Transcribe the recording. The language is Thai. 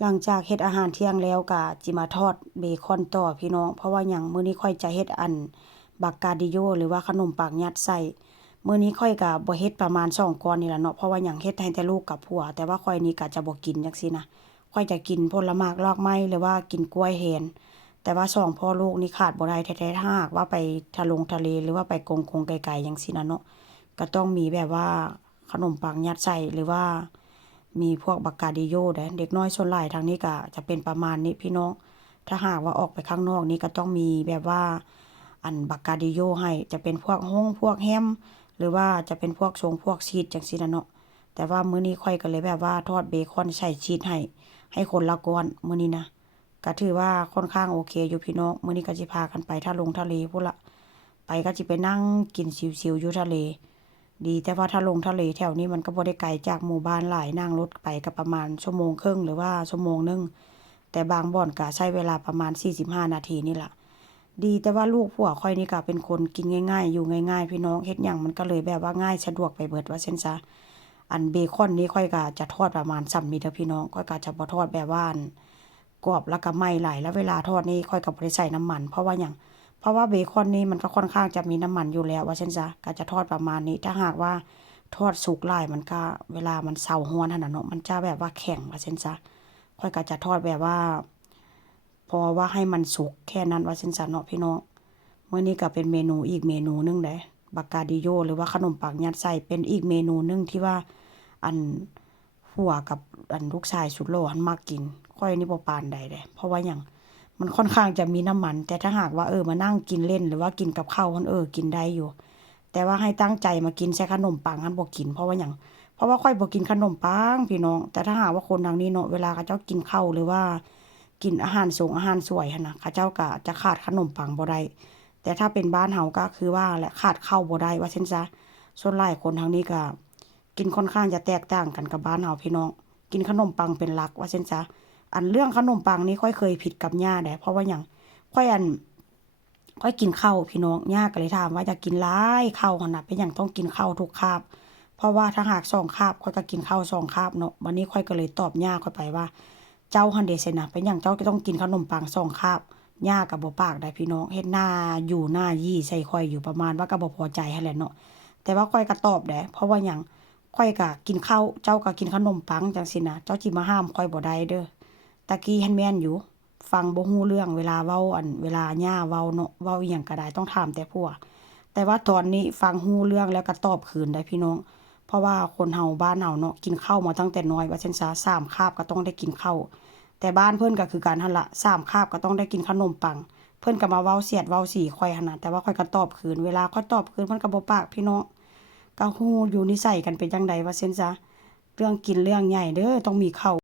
หลังจากเฮ็ดอาหารเที่ยงแล้วก็จิมาทอดเบคอนต่อพี่น้องเพราะว่าหยังมื้อนี้ข้อยจะเฮ็ดบักกาดิโยหรือว่าขนมปังยัดไส้มื้อนี้ข้อยก็บ่เฮ็ดประมาณ2ก้อนนี่ล่ะเนาะเพราะว่าหยังเฮ็ดให้แต่ลูกกับผัวแต่ว่าข้อยนี่ก็จะบ่กินจังซี่นะข้อยจะกินผลหมากรากไม้หรือว่ากินกล้วยแทนแต่ว่า2พ่อลูกนี่ขาดบ่ได้แท้ๆถ้าหากว่าไปทะเลหรือว่าไปกงไกลๆจังซี่นะเนาะก็ต้องมีแบบว่าขนมปังยัดไส้หรือว่ามีพวกบักกาดิโยเด็กน้อยส่วนหลายทางนี้ก็จะเป็นประมาณนี้พี่น้องถ้าหากว่าออกไปข้างนอกนี่ก็ต้องมีแบบว่าบักกาดิโยให้จะเป็นพวกพวกแฮมหรือว่าจะเป็นพวกพวกชีสจังซี่นะเนาะแต่ว่ามื้อนี้ข้อยก็เลยแบบว่าทอดเบคอนใส่ชีสให้คนละก้อนมื้อนี้นะก็ถือว่าค่อนข้างโอเคอยู่พี่น้องมื้อนี้ก็สิพากันไปทะเลพุ่นละไปก็สิไปนั่งกินชิวๆอยู่ทะเลดีแต่ว่าถ้าลงทะเลแถวนี้มันก็บ่ได้ไกลจากหมู่บ้านหลายนั่งรถไปก็ประมาณชั่วโมงครึ่งหรือว่าชั่วโมงหนึ่งแต่บางบ่อนก็ใช้เวลาประมาณ45นาทีนี่ล่ะดีแต่ว่าลูกผัวข้อยนี่ก็เป็นคนกินง่ายๆอยู่ง่ายๆพี่น้องเฮ็ดหยังมันก็เลยแบบว่าง่ายสะดวกไปเบิดว่าซั่นซะเบคอนนี้ข้อยก็จะทอดประมาณส่ำนี้เด้อพี่น้องข้อยก็จะบ่ทอดแบบว่ากรอบแล้วก็ไหม้หลายแล้วเวลาทอดนี่ข้อยก็บ่ได้ใส่น้ำมันเพราะว่าหยังเพราะว่าเบคอนนี่มันก็ค่อนข้างจะมีน้ำมันอยู่แล้วว่าซั่นซะก็จะทอดประมาณนี้ถ้าหากว่าทอดสุกหลายมันก็เวลามันเซาฮ้อนหั่นน่ะเนาะมันจะแบบว่าแข็งว่าซั่นซะข้อยก็จะทอดแบบว่าพอว่าให้มันสุกแค่นั้นว่าซั่นซะเนาะพี่น้องมื้อนี้ก็เป็นเมนูอีกเมนูหนึ่งเด้บักกาดิโยหรือว่าขนมปังยัดไส้เป็นอีกเมนูหนึ่งที่ว่าอันผัวกับลูกชายสุดหล่อหั้นมักกินข้อยนี่บ่ปานใดเดะเพราะว่าหยังมันค่อนข้างจะมีน้ำมันแต่ถ้าหากว่ามานั่งกินเล่นหรือว่ากินกับข้าวหั้นกินได้อยู่แต่ว่าให้ตั้งใจมากินใส่ขนมปังหั้นบ่กินเพราะว่าหยังเพราะว่าข้อยบ่กินขนมปังพี่น้องแต่ถ้าหากว่าคนทางนี้เนาะเวลาเขาเจ้ากินข้าวหรือว่ากินอาหารอาหารสวยหั่นน่ะเขาเจ้าก็จะขาดขนมปังบ่ได้แต่ถ้าเป็นบ้านเฮาก็คือว่าแหละขาดข้าวบ่ได้ว่าซั่นซะส่วนหลายคนทางนี้ก็กินค่อนข้างจะแตกต่างกันกับบ้านเฮาพี่น้องกินขนมปังเป็นหลักว่าซั่นซะเรื่องขนมปังนี่ค่อยเคยผิดกับย่าเด้เพราะว่าหยังค่อยค่อยกินข้าวพี่น้องย่าก็เลยถามว่าจะกินหลายข้าวหั่นน่ะเป็นหยังต้องกินข้าวทุกคาบเพราะว่าถ้าหาก2คาบข้อยก็กินข้าว2คาบเนาะบัดนี้ค่อยก็เลยตอบย่าค่อยไปว่าเจ้าหั้นเดะซินะเป็นหยังเจ้าก็ต้องกินขนมปัง2คาบย่าก็บ่ปากได้พี่น้องเฮ็ดหน้าอยู่หน้ายี่ใส่ข้อยอยู่ประมาณว่าก็บ่พอใจหั้นแหละเนาะแต่ว่าข้อยก็ตอบได้เพราะว่าหยังข้อยก็กินข้าวเจ้าก็กินขนมปังจังซี้นะเจ้าสิมาห้ามข้อยบ่ได้เด้อตะกี้หั้นแม่นอยู่ ฟังบ่ฮู้เรื่องเวลาเว้าเวลาย่าเว้าเนาะเว้าอิหยังก็ได้ต้องถามแต่ผัวแต่ว่าตอนนี้ฟังฮู้เรื่องแล้วก็ตอบคืนได้พี่น้องเพราะว่าคนเฮาบ้านเฮาเนาะกินข้าวมาตั้งแต่น้อยว่าซั่นซะ3คาบก็ต้องได้กินข้าวแต่บ้านเพิ่นก็คือกันหั่นล่ะ3คาบก็ต้องได้กินขนมปังเพิ่นก็มาเว้าเสียดเว้าสีข้อยหั่นน่ะแต่ว่าข้อยก็ตอบคืนเวลาข้อยตอบคืนเพิ่นก็บ่ปากพี่น้องก็ฮู้อยู่นิสัยกันเป็นจั่งใดว่าซั่นซะเรื่องกินเรื่องใหญ่เด้อต้องมีข้าว